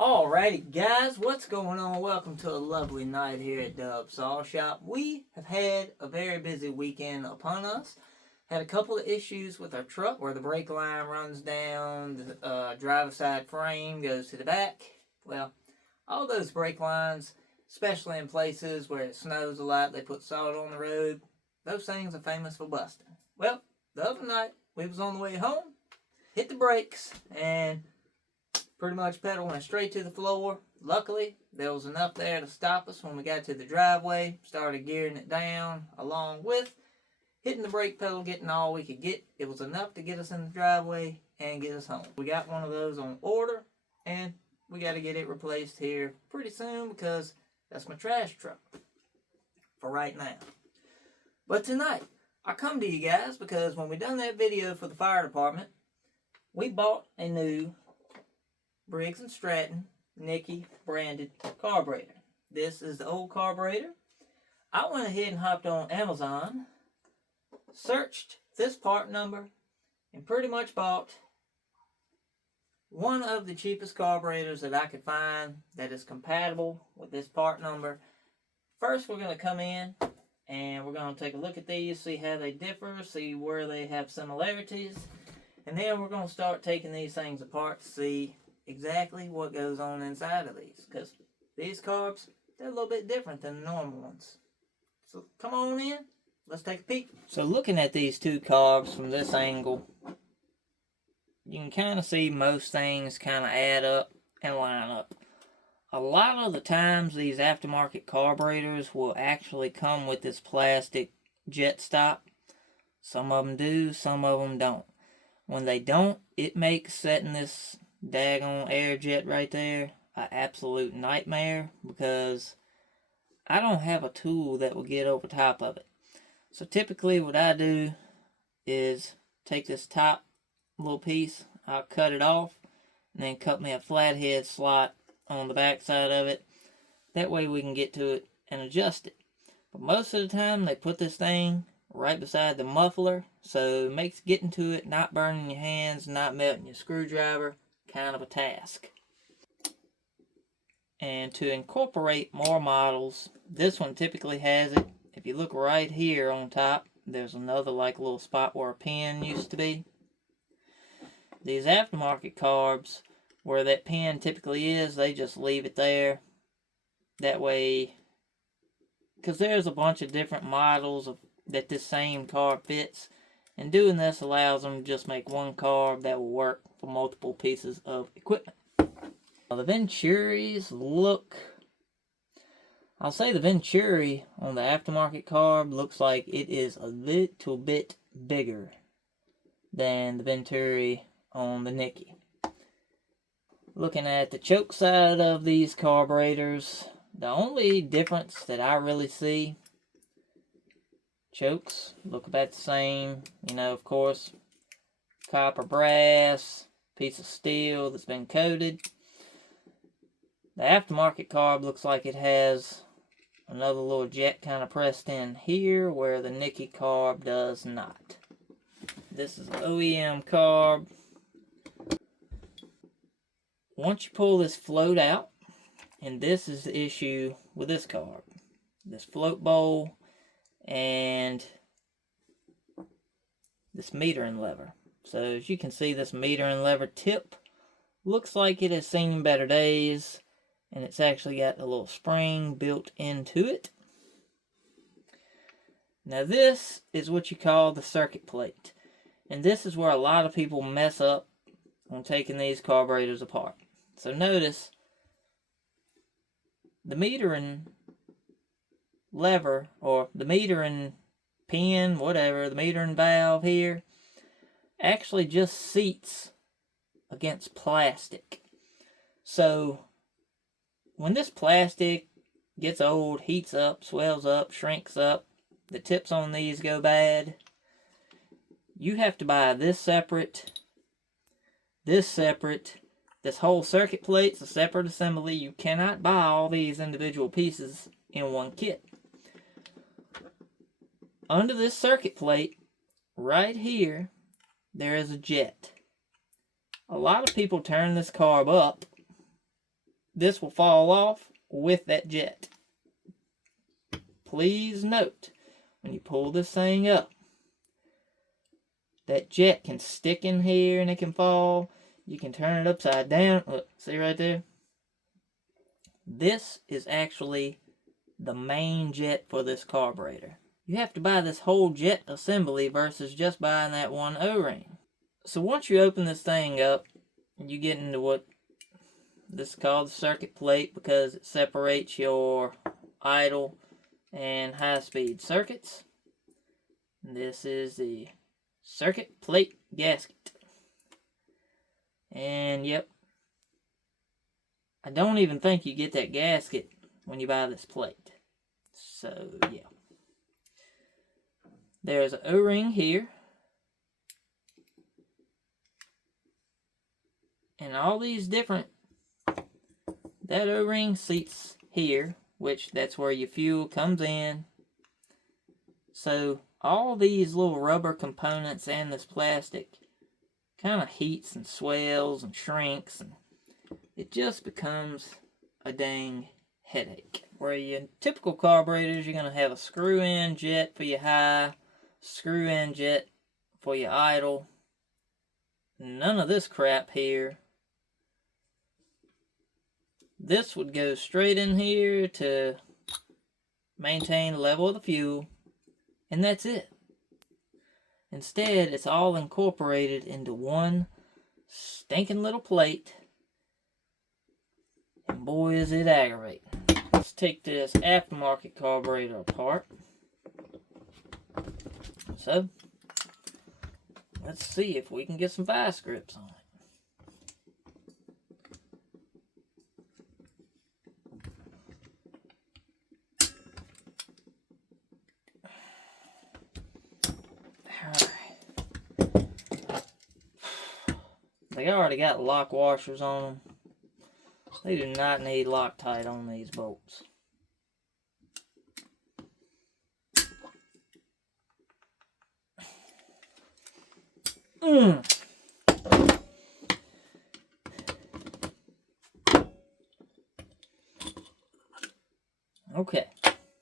Alrighty guys, what's going on? Welcome to a lovely night here at Dub Saw Shop. We have had a very busy weekend upon us. Had a couple of issues with our truck where the brake line runs down, the driver's side frame goes to the back. Well, all those brake lines, especially in places where it snows a lot, they put salt on the road, those things are famous for busting. Well, the other night we was on the way home, hit the brakes, and pretty much pedal went straight to the floor. Luckily, there was enough there to stop us when we got to the driveway. Started gearing it down along with hitting the brake pedal, getting all we could get. It was enough to get us in the driveway and get us home. We got one of those on order, and we got to get it replaced here pretty soon because that's my trash truck for right now. But tonight, I come to you guys because when we done that video for the fire department, we bought a new Briggs and Stratton Nikki branded carburetor. This is the old carburetor. I went ahead and hopped on Amazon, searched this part number, and pretty much bought one of the cheapest carburetors that I could find that is compatible with this part number. First, we're going to come in and we're going to take a look at these, see how they differ, see where they have similarities, and then we're going to start taking these things apart to see exactly what goes on inside of these, because these carbs, they're a little bit different than the normal ones. So come on in, let's take a peek. So looking at these two carbs from this angle, you can kind of see most things kind of add up and line up. A lot of the times these aftermarket carburetors will actually come with this plastic jet stop. Some of them do, some of them don't. When they don't, it makes setting this daggone air jet right there an absolute nightmare because I don't have a tool that will get over top of it. So typically what I do is take this top little piece, I'll cut it off, and then cut me a flathead slot on the back side of it. That way we can get to it and adjust it. But most of the time they put this thing right beside the muffler, so it makes getting to it, not burning your hands, not melting your screwdriver, kind of a task. And to incorporate more models, this one typically has it. If you look right here on top, there's another like little spot where a pin used to be. These aftermarket carbs, where that pin typically is, they just leave it there. That way, because there's a bunch of different models that this same carb fits, and doing this allows them to just make one carb that will work for multiple pieces of equipment. Now the Venturis look, I'll say the Venturi on the aftermarket carb looks like it is a little bit bigger than the Venturi on the Nikki. Looking at the choke side of these carburetors, the only difference that I really see, chokes look about the same. You know, of course, copper brass, piece of steel that's been coated. The aftermarket carb looks like it has another little jet kind of pressed in here where the Nikki carb does not. This is an OEM carb. Once you pull this float out, and this is the issue with this carb, this float bowl and this metering lever. So as you can see, this metering lever tip looks like it has seen better days, and it's actually got a little spring built into it. Now this is what you call the circuit plate, and this is where a lot of people mess up on taking these carburetors apart. So notice the metering lever, or the metering pin, whatever, the metering valve here, actually just seats against plastic. So when this plastic gets old, heats up, swells up, shrinks up, the tips on these go bad, you have to buy this separate, this whole circuit plate's a separate assembly. You cannot buy all these individual pieces in one kit. Under this circuit plate, right here, there is a jet. A lot of people turn this carb up this will fall off with that jet. Please note, when you pull this thing up, that jet can stick in here and it can fall. You can turn it upside down. Look, see right there? This is actually the main jet for this carburetor. You have to buy this whole jet assembly versus just buying that one O-ring. So once you open this thing up, you get into what this is called the circuit plate, because it separates your idle and high-speed circuits. This is the circuit plate gasket. And yep, I don't even think you get that gasket when you buy this plate. So yeah. There's an O-ring here. And all these different, that O-ring seats here, which that's where your fuel comes in. So all these little rubber components and this plastic kind of heats and swells and shrinks, and it just becomes a dang headache. Where your typical carburetors, you're going to have a screw-in jet for your high, screw-in jet for your idle. None of this crap here. This would go straight in here to maintain the level of the fuel, and that's it. Instead, it's all incorporated into one stinking little plate, and boy is it aggravating. Let's take this aftermarket carburetor apart. So, let's see if we can get some vice grips on it. They already got lock washers on them. They do not need Loctite on these bolts. Okay,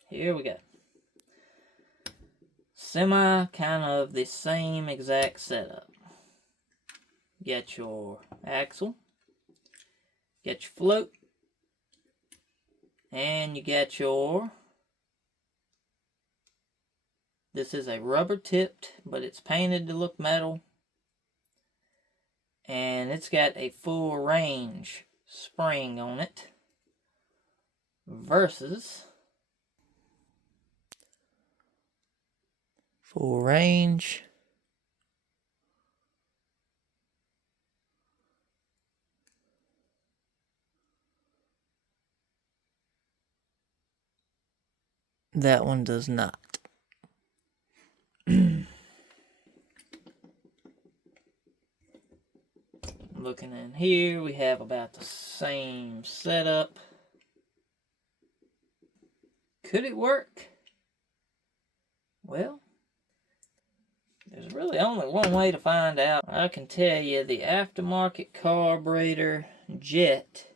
here we go. Semi kind of the same exact setup. Get your axle, get your float, and you get your, this is a rubber tipped, but it's painted to look metal, and it's got a full range spring on it versus full range that one does not. Looking in here, we have about the same setup. Could it work? Well, there's really only one way to find out. I can tell you the aftermarket carburetor jet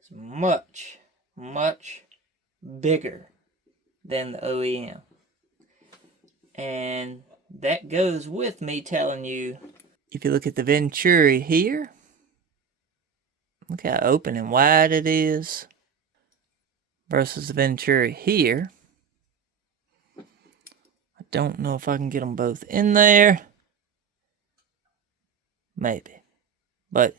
is much, much bigger than the OEM. And that goes with me telling you, if you look at the Venturi here, look how open and wide it is versus the Venturi here. I don't know if I can get them both in there. Maybe. But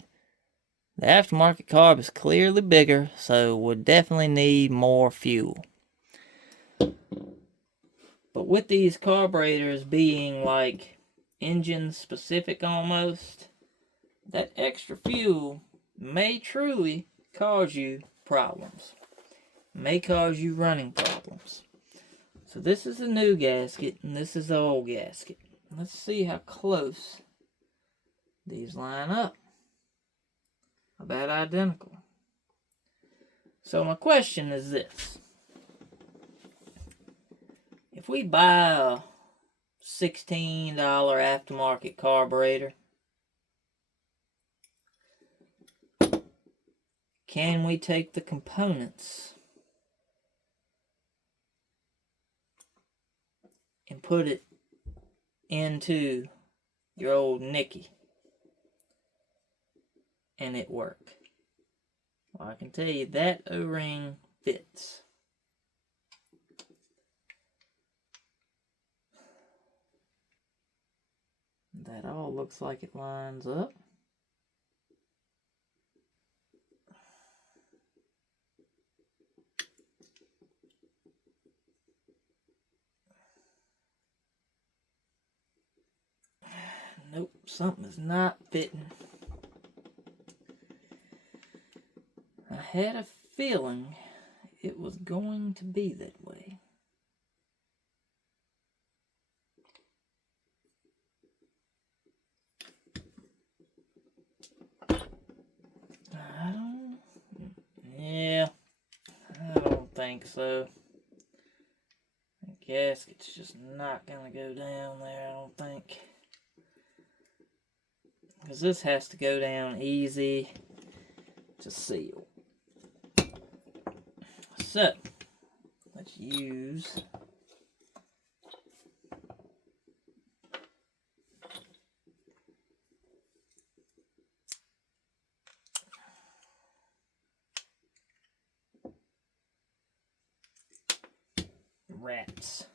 the aftermarket carb is clearly bigger, so would definitely need more fuel. But with these carburetors being like engine specific almost, that extra fuel may truly cause you problems. May cause you running problems. So this is the new gasket and this is the old gasket. Let's see how close these line up. About identical. So my question is this. If we buy a $16 aftermarket carburetor. Can we take the components and put it into your old Nikki and it work? Well, I can tell you that O-ring fits. That all looks like it lines up. Nope, something's not fitting. I had a feeling it was going to be that way. Yeah, I don't think so. The gasket's just not gonna go down there, I don't think. Because this has to go down easy to seal. So, let's use wraps.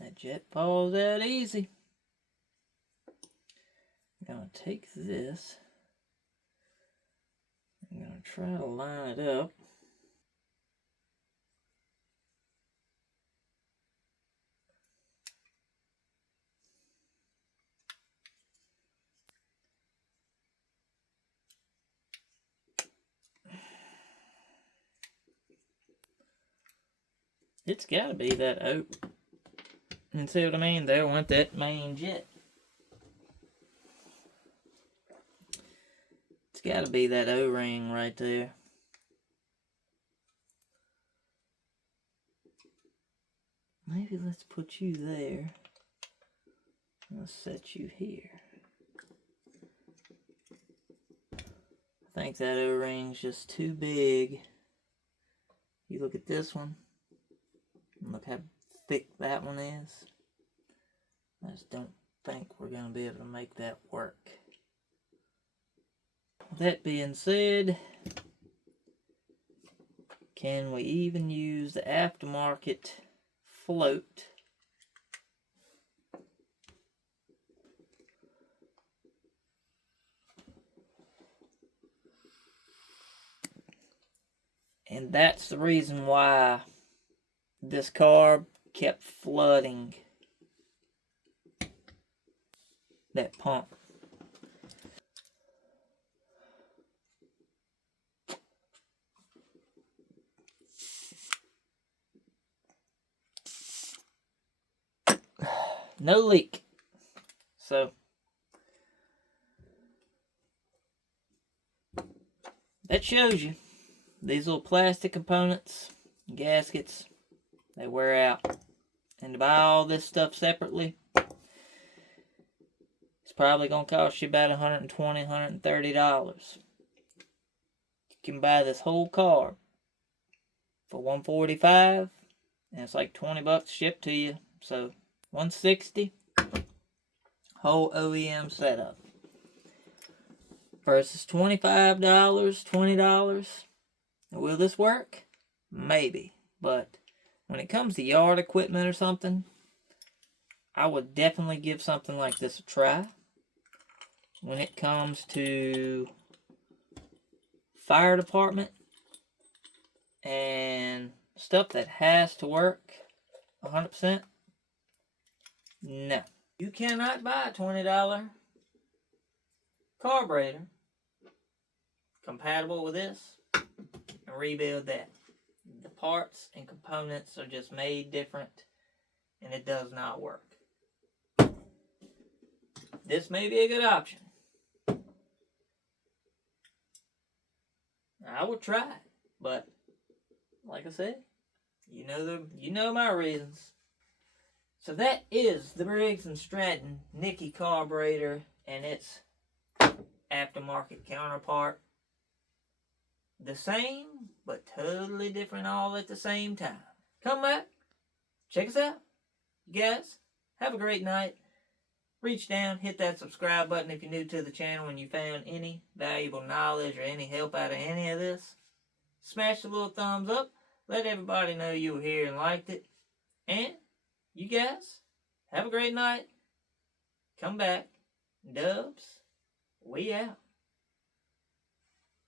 That jet falls out easy. I'm going to take this. I'm going to try to line it up. It's got to be that oak. And see what I mean? There went that main jet. It's got to be that O-ring right there. Maybe let's put you there. Let's set you here. I think that O-ring's just too big. You look at this one. Look how thick that one is. I just don't think we're going to be able to make that work. That being said, can we even use the aftermarket float? And that's the reason why this carb kept flooding that pump. No leak. So that shows you these little plastic components, gaskets, they wear out. And to buy all this stuff separately, it's probably going to cost you about $120, $130. You can buy this whole carb for $145, and it's like $20 shipped to you. So $160, whole OEM setup. Versus $25, $20. Will this work? Maybe. But when it comes to yard equipment or something, I would definitely give something like this a try. When it comes to fire department and stuff that has to work 100%, no. You cannot buy a $20 carburetor compatible with this and rebuild that. The parts and components are just made different, and it does not work. This may be a good option. I would try it, but like I said, You know my reasons. So that is the Briggs and Stratton Nikki carburetor and its aftermarket counterpart. The same, but totally different all at the same time. Come back, check us out. You guys, have a great night. Reach down, hit that subscribe button if you're new to the channel and you found any valuable knowledge or any help out of any of this. Smash the little thumbs up. Let everybody know you were here and liked it. And you guys, have a great night. Come back. Dubs, we out.